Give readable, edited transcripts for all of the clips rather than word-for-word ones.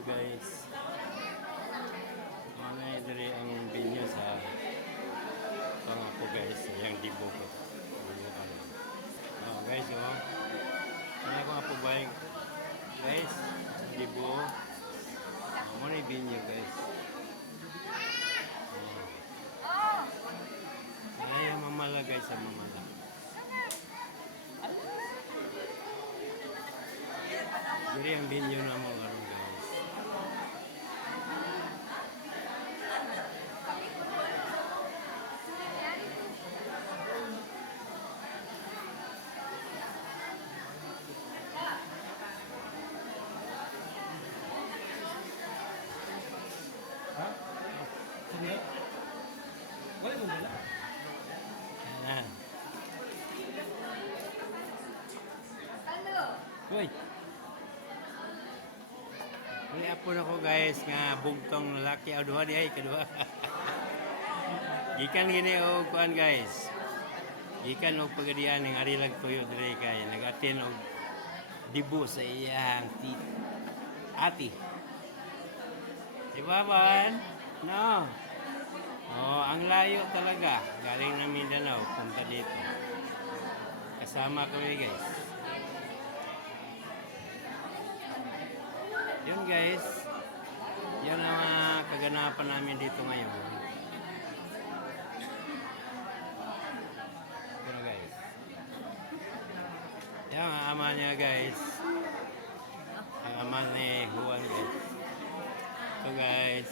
guys, mga diri ang binyo sa pangako guys, yung dibo ko. Oh guys, oh. Ano ko nga po ba guys, dibo. Mo ni binyo guys. Ay, ang mamala guys, ang mamala. Diri ang binyo na mo karon guys. Ha? Sige. Wala mo dala. Ayan. Uy! May apon ako guys nga bugtong lalaki o duha di ay kadua. Gikan gini og kuan guys. Gikan og pagadian ning ari lag tuyo dire kay nag-attend og dibo sa iyang ati. Di ba ban? No. Oh, ang layo talaga. Galing na Mindanao punta dito. Kasama kami guys. Yun guys, yun ang kaganapan namin dito ngayon. Yun guys. Yan ang ama niya guys. Ang ama ni Juan guys. Ito guys.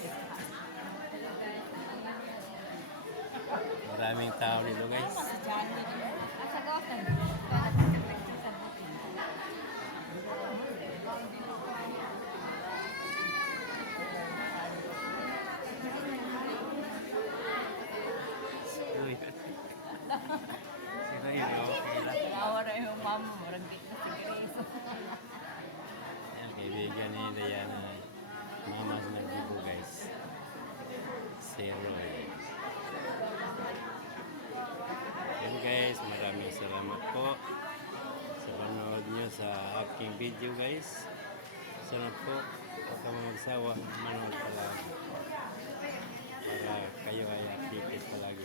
Maraming tao dito guys. Sino yun? Tawa na yung mama mo, ragdik na sigariso. Yan, kaibigan ni Diana. Mama sa nagdibo guys. Si Roy. Yan guys, maraming salamat po sa panood nyo sa aking video guys. Sana po huwag kang magsawa manood palagi para kayo ay updated palagi